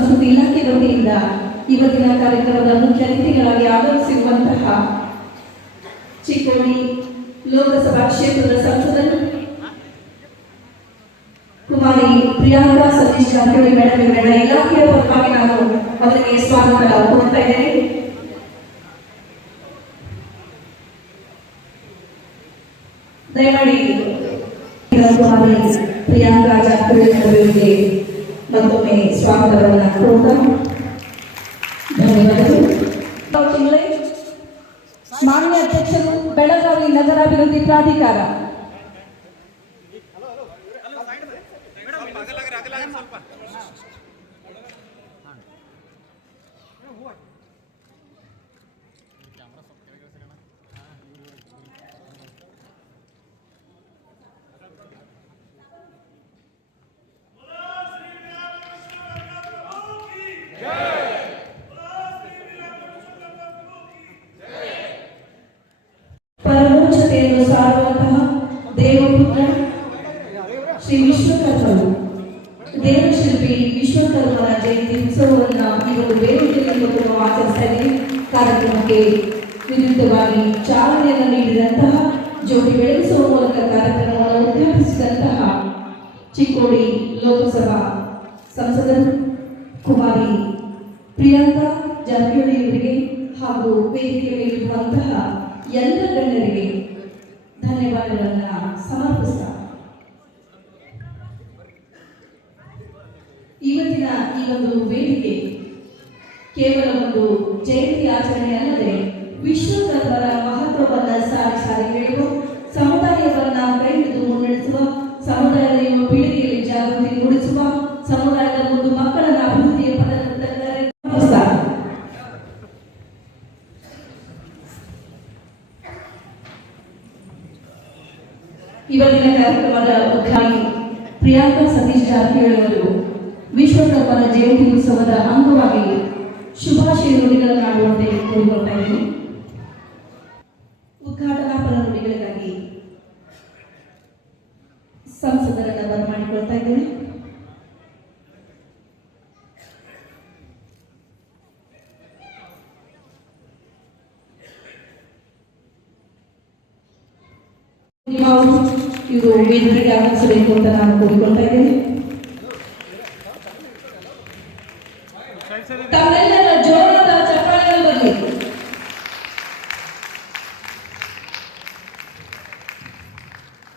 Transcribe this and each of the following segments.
ಸಂಸ್ಕೃತಿ ಇಲಾಖೆ ವತಿಯಿಂದ ಇವತ್ತಿನ ಕಾರ್ಯಕ್ರಮದ ಮುಖ್ಯ ಅತಿಥಿಗಳಾಗಿ ಆಗಮಿಸಿರುವಂತಹ ಚಿಕ್ಕೋಡಿ ಲೋಕಸಭಾ ಕ್ಷೇತ್ರದ ಸಂಸದರು ಕುಮಾರಿ ಪ್ರಿಯಾಂಕಾ ಸತೀಶ್ ಜಾರಕಿಹೊಳಿ ಮೇಡಮ್ ಇವರ ಇಲಾಖೆಯ ಪರವಾಗಿ ನಾನು ಅವರಿಗೆ ಸ್ವಾಗತ ಕೋರ್ತಾ ಇದ್ದೇನೆ. ದಯಮಾಡಿ ಕುಮಾರಿ ಪ್ರಿಯಾಂಕಾ ಜಾರಕಿಹೊಳಿ ಅವರಿಗೆ ಮತ್ತೊಮ್ಮೆ ಸ್ವಾಗತವನ್ನು ಕೋರ್ತಾ ಧನ್ಯವಾದಗಳು. ಮಾನ್ಯ ಅಧ್ಯಕ್ಷರು, ಬೆಳಗಾವಿ ನಗರಾಭಿವೃದ್ಧಿ ಪ್ರಾಧಿಕಾರ. ಪರಮೋಚ್ಚತೆಯನ್ನು ಸಾರುವಂತಹ ದೇವಪುತ್ರ ಶ್ರೀ ವಿಶ್ವಕರ್ಮರು, ದೇವಶಿಲ್ಪಿ ವಿಶ್ವಕರ್ಮರ ಜಯಂತಿ ಉತ್ಸವವನ್ನು ಈ ಒಂದು ವೇದಿಕೆಯಲ್ಲಿ ನಾವು ಆಚರಿಸ್ತಾ ಇದ್ದೀವಿ. ಕಾರ್ಯಕ್ರಮಕ್ಕೆ ವಿದ್ಯುಕ್ತವಾಗಿ ಚಾಲನೆಯನ್ನು ನೀಡಿದಂತಹ, ಜ್ಯೋತಿ ಬೆಳಗಿಸುವ ಮೂಲಕ ಕಾರ್ಯಕ್ರಮವನ್ನು ಉದ್ಘಾಟಿಸಿದಂತಹ ಚಿಕ್ಕೋಡಿ ಲೋಕಸಭಾ ಸಂಸದರು ಕುಮಾರಿ ಪ್ರಿಯಾಂಕಾ ಜಾರಕಿಹೊಳಿ ಅವರಿಗೆ ಹಾಗೂ ವೇದಿಕೆ ಮೇಲಿರುವಂತಹ ಎಲ್ಲ ಗಣ್ಯರಿಗೆ ಧನ್ಯವಾದಗಳನ್ನು ಸಮರ್ಪಿಸ್ತಾ ಇವತ್ತಿನ ಈ ಒಂದು ವೇದಿಕೆ ಕೇವಲ ಒಂದು ಜಯಂತಿ ಆಚರಣೆ ಅಲ್ಲದೆ ವಿಶ್ವಕರ್ಮರ ಮಹತ್ವವನ್ನು ಸಾರಿ ಸಾರಿ ಹೇಳುವ, ಸಮುದಾಯವನ್ನ ಕೈ ಹಿಡಿದು ಮುನ್ನಡೆಸುವ, ಸಮುದಾಯದ ಯುವ ಪೀಳಿಗೆಯಲ್ಲಿ ಜಾಗೃತಿ ಮೂಡಿಸುವ, ಸಮುದಾಯದ ಒಂದು ಮಕ್ಕಳನ್ನ ಅಭಿವೃದ್ಧಿಯ ಪದದ ಇವತ್ತಿನ ಕಾರ್ಯಕ್ರಮದ ಉದ್ಘಾಟನೆ ಪ್ರಿಯಾಂಕಾ ಸತೀಶ್ ಜಾರಕಿಹೊಳಿ ಅವರು ವಿಶ್ವಕರ್ಮರ ಜಯಂತಿ ಉತ್ಸವದ ಅಂಗವಾಗಿ ಶುಭಾಶಯ ನುಡಿಗಳನ್ನು ಆಡುವಂತೆ ಕೋರಿಕೊಳ್ತಾ ಇದ್ದೀನಿ. ಉದ್ಘಾಟನಾ ಪರ ನುಡಿಗಳಿಗಾಗಿ ಸಂಸದರನ್ನ ಬರಮಾಡಿಕೊಳ್ತಾ ಇದ್ದೇನೆ. ಇವರು ವೇದಿಕೆಗೆ ಆಗಮಿಸಬೇಕು ಅಂತ ನಾನು ಕೋರಿಕೊಳ್ತಾ ಇದ್ದೇನೆ. ತಮ್ಮೆಲ್ಲರ ಜೋರಾದ ಚಪ್ಪಾಳೆಗಳು ಬರಲಿ.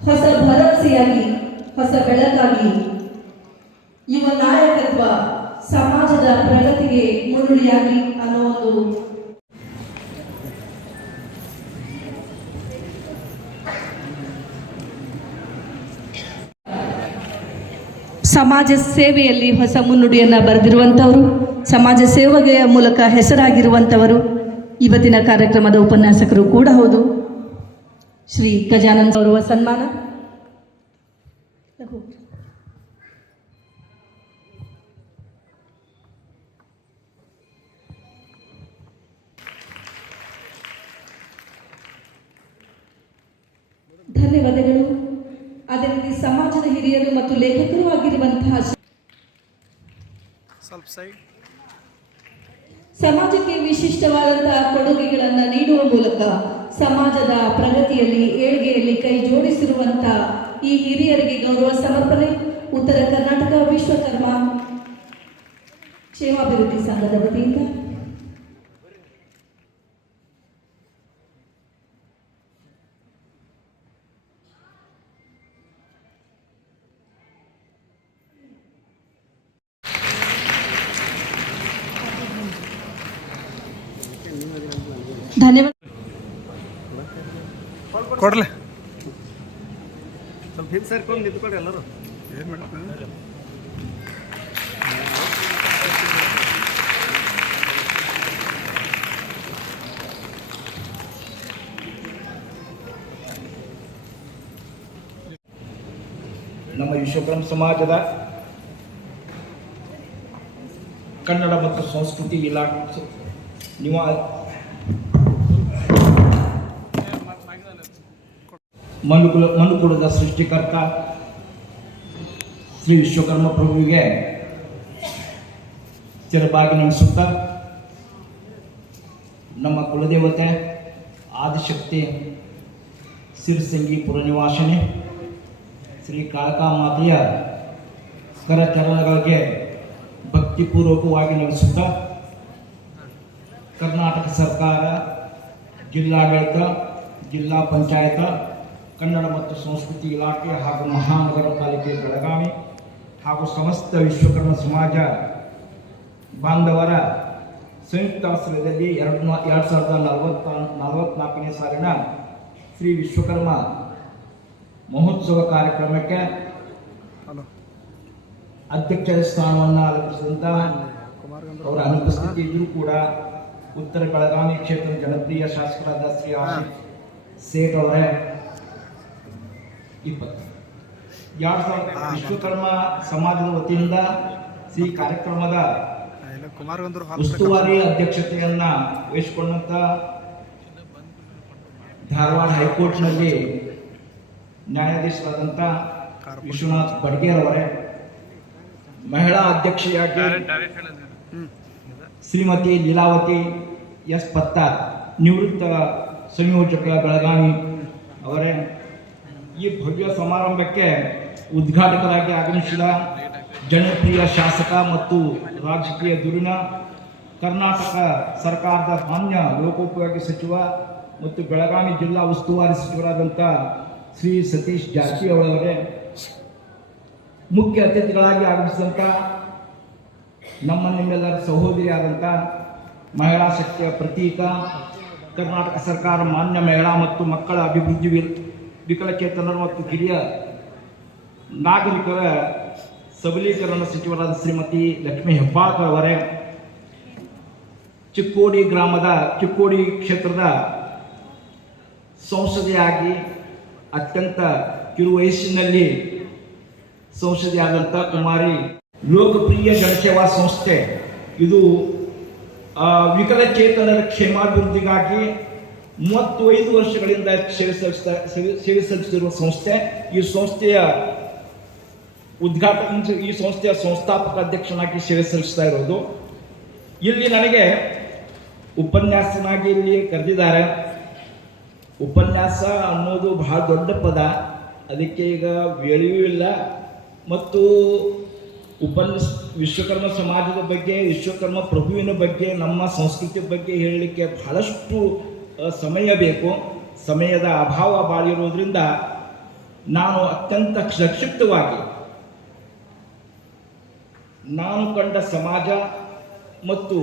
ಹೊಸ ಭರವಸೆಯಾಗಿ, ಹೊಸ ಬೆಳಕಾಗಿ ಯುವ ನಾಯಕತ್ವ ಸಮಾಜದ ಪ್ರಗತಿಗೆ ಮುನ್ನುಡಿಯಾಗಿ ಅನ್ನೋ ಒಂದು ಸಮಾಜ ಸೇವೆಯಲ್ಲಿ ಹೊಸ ಮುನ್ನುಡಿಯನ್ನು ಬರೆದಿರುವಂಥವರು, ಸಮಾಜ ಸೇವೆಯ ಮೂಲಕ ಹೆಸರಾಗಿರುವಂಥವರು, ಇವತ್ತಿನ ಕಾರ್ಯಕ್ರಮದ ಉಪನ್ಯಾಸಕರು ಕೂಡ ಹೌದು. ಶ್ರೀ ಗಜಾನಂದ ಅವರ ಸನ್ಮಾನ. ಧನ್ಯವಾದಗಳು. ಅದೇ ರೀತಿ ಸಮಾಜದ ಹಿರಿಯರು ಮತ್ತು ಲೇಖಕರು ಆಗಿರುವಂತಹ ಸಮಾಜಕ್ಕೆ ವಿಶಿಷ್ಟವಾದಂತಹ ಕೊಡುಗೆಗಳನ್ನು ನೀಡುವ ಮೂಲಕ ಸಮಾಜದ ಪ್ರಗತಿಯಲ್ಲಿ ಏಳ್ಗೆಯಲ್ಲಿ ಕೈ ಜೋಡಿಸಿರುವಂತಹ ಈ ಹಿರಿಯರಿಗೆ ಗೌರವ ಸಮರ್ಪಣೆ ಉತ್ತರ ಕರ್ನಾಟಕ ವಿಶ್ವಕರ್ಮ ಕ್ಷೇಮಾಭಿವೃದ್ಧಿ ಸಂಘದ ವತಿಯಿಂದ. ಧನ್ಯವಾದ. ಕೊಡ್ಲೆ ಸ್ವಲ್ಪ ಹಿಂದೆ ಸೇರ್ಕೊಂಡು ನಿಂತ್ಕೊಡಿ ಎಲ್ಲರೂ. ಏನು ಮಾಡ್ತಾರೆ ನಮ್ಮ ವಿಶ್ವಕರ್ಮ ಸಮಾಜದ ಕನ್ನಡ ಮತ್ತು ಸಂಸ್ಕೃತಿ ಇಲಾಖೆ ಮನುಕುಲದ ಸ್ಥಿರವಾಗಿ ನಡೆಸುತ್ತಾ ನಮ್ಮ ಕುಲದೇವತೆ ಆದಿಶಕ್ತಿ ಸಿರಿಸಂಗಿ ಪುರನಿವಾಸಿನಿ ಶ್ರೀ ಕಾಳಕಾ ಮಾತೆಯ ಕರಚರಣಗಳಿಗೆ ಭಕ್ತಿಪೂರ್ವಕವಾಗಿ ನಡೆಸುತ್ತಾ ಕರ್ನಾಟಕ ಸರ್ಕಾರ, ಜಿಲ್ಲಾಡಳಿತ, ಜಿಲ್ಲಾ ಪಂಚಾಯತ, ಕನ್ನಡ ಮತ್ತು ಸಂಸ್ಕೃತಿ ಇಲಾಖೆ ಹಾಗೂ ಮಹಾನಗರ ಪಾಲಿಕೆ ಬೆಳಗಾವಿ ಹಾಗೂ ಸಮಸ್ತ ವಿಶ್ವಕರ್ಮ ಸಮಾಜ ಬಾಂಧವರ ಸಂಯುಕ್ತಾಶ್ರಯದಲ್ಲಿ 2044ನೇ ಸಾಲಿನ ಶ್ರೀ ವಿಶ್ವಕರ್ಮ ಮಹೋತ್ಸವ ಕಾರ್ಯಕ್ರಮಕ್ಕೆ ಅಧ್ಯಕ್ಷ ಸ್ಥಾನವನ್ನು ಅಲಂಕರಿಸಿದಂಥ ಅವರ ಅನುಪಸ್ಥಿತಿ ಇದ್ದರೂ ಕೂಡ ಉತ್ತರ ಬೆಳಗಾವಿ ಕ್ಷೇತ್ರದ ಜನಪ್ರಿಯ ಶಾಸಕರಾದ ಶ್ರೀ ಆಶಿಫ್ ಸೇಠ್ ಅವರೇ 2000 ವಿಶ್ವಕರ್ಮ ಸಮಾಜದ ವತಿಯಿಂದ ಈ ಕಾರ್ಯಕ್ರಮದ ಉಸ್ತುವಾರಿ ಅಧ್ಯಕ್ಷತೆಯನ್ನ ವಹಿಸಿಕೊಂಡಂತ ಧಾರವಾಡ ಹೈಕೋರ್ಟ್ನಲ್ಲಿ ನ್ಯಾಯಾಧೀಶರಾದಂಥ ವಿಶ್ವನಾಥ್ ಬಡ್ಗೇರ್ ಅವರೇ, ಮಹಿಳಾ ಅಧ್ಯಕ್ಷೆಯಾಗಿ ಶ್ರೀಮತಿ ಲೀಲಾವತಿ ಎಸ್ ಪತ್ತಾರ್, ನಿವೃತ್ತ ಸಂಯೋಜಕ ಬೆಳಗಾವಿ ಅವರೇ, ಈ ಭವ್ಯ ಸಮಾರಂಭಕ್ಕೆ ಉದ್ಘಾಟಕರಾಗಿ ಆಗಮಿಸಿದ ಜನಪ್ರಿಯ ಶಾಸಕ ಮತ್ತು ರಾಜಕೀಯ ಧುರೀಣ ಕರ್ನಾಟಕ ಸರ್ಕಾರದ ಮಾನ್ಯ ಲೋಕೋಪಯೋಗಿ ಸಚಿವ ಮತ್ತು ಬೆಳಗಾವಿ ಜಿಲ್ಲಾ ಉಸ್ತುವಾರಿ ಸಚಿವರಾದಂಥ ಶ್ರೀ ಸತೀಶ್ ಜಾರಕಿಹೊಳಿ ಅವರೇ, ಮುಖ್ಯ ಅತಿಥಿಗಳಾಗಿ ಆಗಮಿಸಿದಂಥ ನಿಮ್ಮೆಲ್ಲರ ಸಹೋದರಿಯಾದಂಥ ಮಹಿಳಾ ಶಕ್ತಿಯ ಪ್ರತೀಕ ಕರ್ನಾಟಕ ಸರ್ಕಾರ ಮಾನ್ಯ ಮಹಿಳಾ ಮತ್ತು ಮಕ್ಕಳ ಅಭಿವೃದ್ಧಿ ವಿಕಲಚೇತನರು ಮತ್ತು ಹಿರಿಯ ನಾಗರಿಕರ ಸಬಲೀಕರಣ ಸಚಿವರಾದ ಶ್ರೀಮತಿ ಲಕ್ಷ್ಮೀ ಹೆಬ್ಬಾಳ್ಕರ್ ಅವರೇ, ಚಿಕ್ಕೋಡಿ ಕ್ಷೇತ್ರದ ಸಂಸದೆಯಾಗಿ ಅತ್ಯಂತ ಕಿರು ವಯಸ್ಸಿನಲ್ಲಿ ಸಂಸದೆಯಾದಂಥ ಕುಮಾರಿ, ಲೋಕಪ್ರಿಯ ಜನಸೇವಾ ಸಂಸ್ಥೆ ಇದು ವಿಕಲಚೇತನರ ಕ್ಷೇಮಾಭಿವೃದ್ಧಿಗಾಗಿ 35 ವರ್ಷಗಳಿಂದ ಸೇವೆ ಸಲ್ಲಿಸುತ್ತಿರುವ ಸಂಸ್ಥೆ. ಈ ಸಂಸ್ಥೆಯ ಸಂಸ್ಥಾಪಕ ಅಧ್ಯಕ್ಷನಾಗಿ ಸೇವೆ ಸಲ್ಲಿಸ್ತಾ ಇರೋದು. ಇಲ್ಲಿ ನನಗೆ ಉಪನ್ಯಾಸನಾಗಿ ಇಲ್ಲಿ ಕರೆದಿದ್ದಾರೆ. ಉಪನ್ಯಾಸ ಅನ್ನೋದು ಬಹಳ ದೊಡ್ಡ ಪದ, ಅದಕ್ಕೆ ಈಗ ವೇಳೆಯೂ ಇಲ್ಲ. ಮತ್ತು ವಿಶ್ವಕರ್ಮ ಸಮಾಜದ ಬಗ್ಗೆ, ವಿಶ್ವಕರ್ಮ ಪ್ರಭುವಿನ ಬಗ್ಗೆ, ನಮ್ಮ ಸಂಸ್ಕೃತಿ ಬಗ್ಗೆ ಹೇಳಲಿಕ್ಕೆ ಬಹಳಷ್ಟು ಸಮಯ ಬೇಕು. ಸಮಯದ ಅಭಾವ ಬಾಳಿರೋದ್ರಿಂದ ನಾನು ಅತ್ಯಂತ ಸಂಕ್ಷಿಪ್ತವಾಗಿ ನಾನು ಕಂಡ ಸಮಾಜ ಮತ್ತು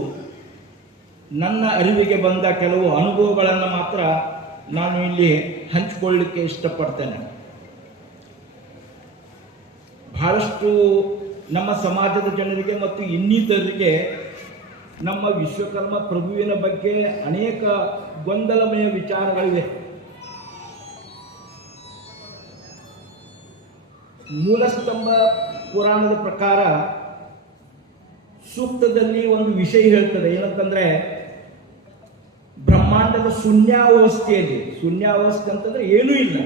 ನನ್ನ ಅರಿವಿಗೆ ಬಂದ ಕೆಲವು ಅನುಭವಗಳನ್ನು ಮಾತ್ರ ನಾನು ಇಲ್ಲಿ ಹಂಚಿಕೊಳ್ಳಲಿಕ್ಕೆ ಇಷ್ಟಪಡ್ತೇನೆ. ಬಹಳಷ್ಟು ನಮ್ಮ ಸಮಾಜದ ಜನರಿಗೆ ಮತ್ತು ಇನ್ನಿತರರಿಗೆ ನಮ್ಮ ವಿಶ್ವಕರ್ಮ ಪ್ರಭುವಿನ ಬಗ್ಗೆ ಅನೇಕ ಗೊಂದಲಮಯ ವಿಚಾರಗಳಿವೆ. ಮೂಲಸ್ತಂಭ ಪುರಾಣದ ಪ್ರಕಾರ ಸೂಕ್ತದಲ್ಲಿ ಒಂದು ವಿಷಯ ಹೇಳ್ತದೆ, ಏನಂತಂದ್ರೆ ಬ್ರಹ್ಮಾಂಡದ ಶೂನ್ಯಾವಸ್ಥೆ ಅಂತಂದ್ರೆ ಏನೂ ಇಲ್ಲ,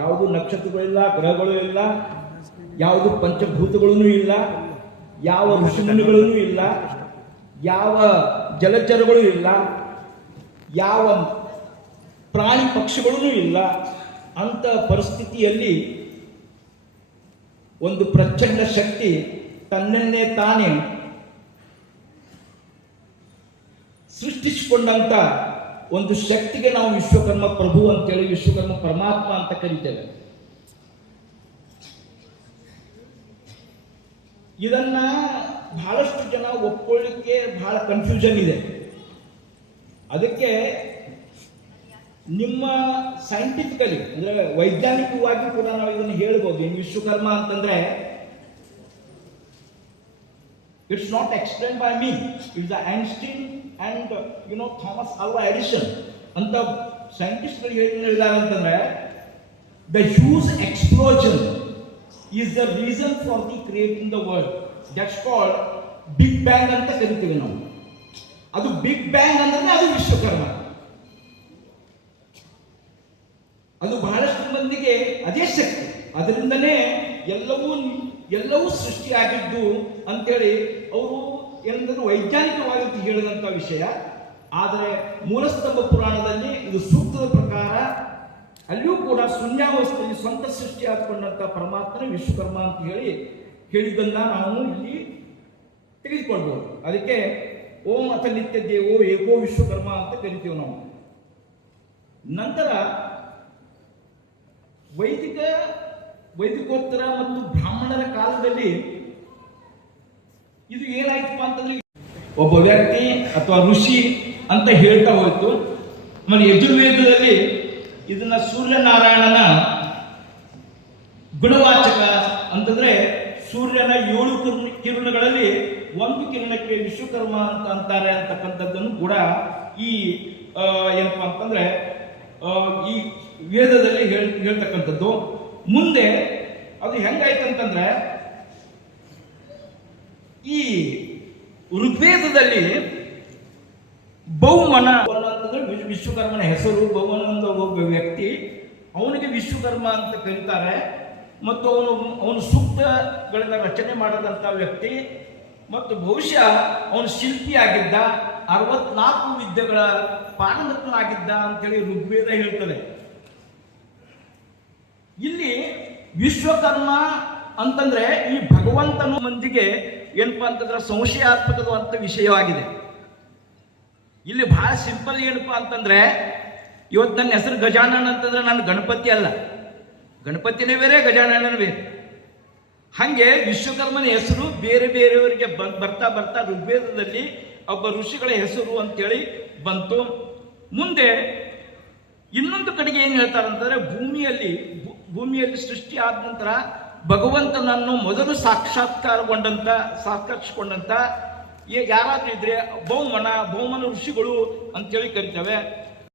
ಯಾವುದು ನಕ್ಷತ್ರಗಳಿಲ್ಲ, ಗ್ರಹಗಳು ಇಲ್ಲ, ಯಾವುದು ಪಂಚಭೂತಗಳೂ ಇಲ್ಲ, ಯಾವ ಋಷಿಮುನಿಗಳೂ ಇಲ್ಲ, ಯಾವ ಜಲಚರಗಳು ಇಲ್ಲ, ಯಾವ ಪ್ರಾಣಿ ಪಕ್ಷಿಗಳೂ ಇಲ್ಲ. ಅಂತ ಪರಿಸ್ಥಿತಿಯಲ್ಲಿ ಒಂದು ಪ್ರಚಂಡ ಶಕ್ತಿ ತನ್ನನ್ನೇ ತಾನೇ ಸೃಷ್ಟಿಸಿಕೊಂಡಂತ ಒಂದು ಶಕ್ತಿಗೆ ನಾವು ವಿಶ್ವಕರ್ಮ ಪ್ರಭು ಅಂತೇಳಿ, ವಿಶ್ವಕರ್ಮ ಪರಮಾತ್ಮ ಅಂತ ಕರೀತೇವೆ. ಇದನ್ನ ಬಹಳಷ್ಟು ಜನ ಒಪ್ಕೊಳ್ಳಿಕ್ಕೆ ಬಹಳ ಕನ್ಫ್ಯೂಷನ್ ಇದೆ. ಅದಕ್ಕೆ ನಿಮ್ಮ ಸೈಂಟಿಫಿಕಲಿ ಅಂದ್ರೆ ವೈಜ್ಞಾನಿಕವಾಗಿ ಕೂಡ ನಾವು ಇದನ್ನು ಹೇಳ್ಬೋದು. ವಿಶ್ವಕರ್ಮ ಅಂತಂದ್ರೆ it's not explain by me, it's the Einstein and Thomas ಆಲ್ವಾ ಎಡಿಸನ್ ಅಂತ ಸೈಂಟಿಸ್ಟ್ಗಳು ಹೇಳಿದ್ದಾರೆ. ಅಂತಂದ್ರೆ the huge explosion is the reason for the creating the world. That's called Big Bang ಅಂತ ಕರಿತೀವಿ ನಾವು. ಅದು ಬಿಗ್ ಬ್ಯಾಂಗ್ ಅಂದ್ರೆ ಅದು ವಿಶ್ವಕರ್ಮ. ಅದು ಬಹಳಷ್ಟು ಮಂದಿಗೆ ಅದೇ ಶಕ್ತಿ, ಅದರಿಂದನೇ ಎಲ್ಲವೂ ಸೃಷ್ಟಿಯಾಗಿದ್ದು ಅಂತೇಳಿ ಅವರು ಏನಂದ್ರೆ ವೈಜ್ಞಾನಿಕವಾಗಿ ಹೇಳಿದಂಥ ವಿಷಯ. ಆದರೆ ಮೂಲಸ್ತಂಭ ಪುರಾಣದಲ್ಲಿ ಇದು ಸೂಕ್ತದ ಪ್ರಕಾರ ಅಲ್ಲಿಯೂ ಕೂಡ ಶೂನ್ಯಾವಸ್ಥೆಯಲ್ಲಿ ಸ್ವಂತ ಸೃಷ್ಟಿ ಹಾಕೊಂಡಂಥ ಪರಮಾತ್ಮನೇ ವಿಶ್ವಕರ್ಮ ಅಂತ ಹೇಳಿದ್ದನ್ನ ನಾವು ಇಲ್ಲಿ ತೆಗೆದುಕೊಳ್ಬೋದು. ಅದಕ್ಕೆ ಓಂ ಅಥ ನಿತ್ಯ ದೇವೋ ಏಕೋ ವಿಶ್ವಕರ್ಮ ಅಂತ ಕರಿತೀವಿ ನಾವು. ನಂತರ ವೈದಿಕೋತ್ತರ ಮತ್ತು ಬ್ರಾಹ್ಮಣರ ಕಾಲದಲ್ಲಿ ಇದು ಏನಾಯ್ತಪ್ಪ ಅಂತಂದ್ರೆ ಒಬ್ಬ ವ್ಯಕ್ತಿ ಅಥವಾ ಋಷಿ ಅಂತ ಹೇಳ್ತಾ ಹೋಯ್ತು. ಆಮೇಲೆ ಯಜುರ್ವೇದದಲ್ಲಿ ಇದನ್ನ ಸೂರ್ಯನಾರಾಯಣನ ಗುಣವಾಚಕ ಅಂತಂದ್ರೆ ಸೂರ್ಯನ 7 ಕಿರಣಗಳಲ್ಲಿ ಒಂದು ಕಿರಣಕ್ಕೆ ವಿಶ್ವಕರ್ಮ ಅಂತ ಅಂತಾರೆ ಅಂತಕ್ಕಂಥದ್ದನ್ನು ಕೂಡ ಈ ಏನಪ್ಪಾ ಅಂತಂದ್ರೆ ಈ ವೇದದಲ್ಲಿ ಹೇಳ್ತಕ್ಕಂಥದ್ದು. ಮುಂದೆ ಅದು ಹೆಂಗಾಯ್ತಂತಂದ್ರೆ ಈ ಋಗ್ವೇದದಲ್ಲಿ ಬಹುಮನ ಅಂತಂದ್ರೆ ವಿಶ್ವಕರ್ಮನ ಹೆಸರು. ಬಹುಮನ ಒಬ್ಬ ವ್ಯಕ್ತಿ, ಅವನಿಗೆ ವಿಶ್ವಕರ್ಮ ಅಂತ ಕರೀತಾರೆ. ಮತ್ತು ಅವನು ಸೂಕ್ತಗಳನ್ನ ರಚನೆ ಮಾಡದಂತ ವ್ಯಕ್ತಿ ಮತ್ತು ಬಹುಶಃ ಅವನು ಶಿಲ್ಪಿಯಾಗಿದ್ದ, 64 ವಿದ್ಯೆಗಳ ಪಾರಂಗತನಾಗಿದ್ದ ಅಂತೇಳಿ ಋಗ್ವೇದ ಹೇಳ್ತದೆ. ಇಲ್ಲಿ ವಿಶ್ವಕರ್ಮ ಅಂತಂದ್ರೆ ಈ ಭಗವಂತನ ಮಂದಿಗೆ ಏನಪ್ಪಾ ಅಂತಂದ್ರೆ ಸಂಶಯಾತ್ಮಕವಾದಂಥ ವಿಷಯವಾಗಿದೆ. ಇಲ್ಲಿ ಬಹಳ ಸಿಂಪಲ್ ಏನಪ್ಪಾ ಅಂತಂದ್ರೆ, ಇವತ್ತು ನನ್ನ ಹೆಸರು ಗಜಾನನ ಅಂತಂದ್ರೆ ನಾನು ಗಣಪತಿ ಅಲ್ಲ, ಗಣಪತಿನೇ ಬೇರೆ ಗಜಾನನ ಬೇರೆ. ಹಾಗೆ ವಿಶ್ವಕರ್ಮನ ಹೆಸರು ಬೇರೆ ಬೇರೆಯವರಿಗೆ ಬರ್ತಾ ಬರ್ತಾ ಋಗ್ವೇದದಲ್ಲಿ ಒಬ್ಬ ಋಷಿಗಳ ಹೆಸರು ಅಂತೇಳಿ ಬಂತು. ಮುಂದೆ ಇನ್ನೊಂದು ಕಡೆಗೆ ಏನು ಹೇಳ್ತಾರಂತಂದ್ರೆ, ಭೂಮಿಯಲ್ಲಿ ಸೃಷ್ಟಿ ಆದ ನಂತರ ಭಗವಂತನನ್ನು ಮೊದಲು ಸಾಕ್ಷಾತ್ಕಾರಗೊಂಡಂತ ಯಾರಾದ್ರೂ ಇದ್ರೆ ಬಹುಮನ ಋಷಿಗಳು ಅಂತೇಳಿ ಕರಿತೇವೆ.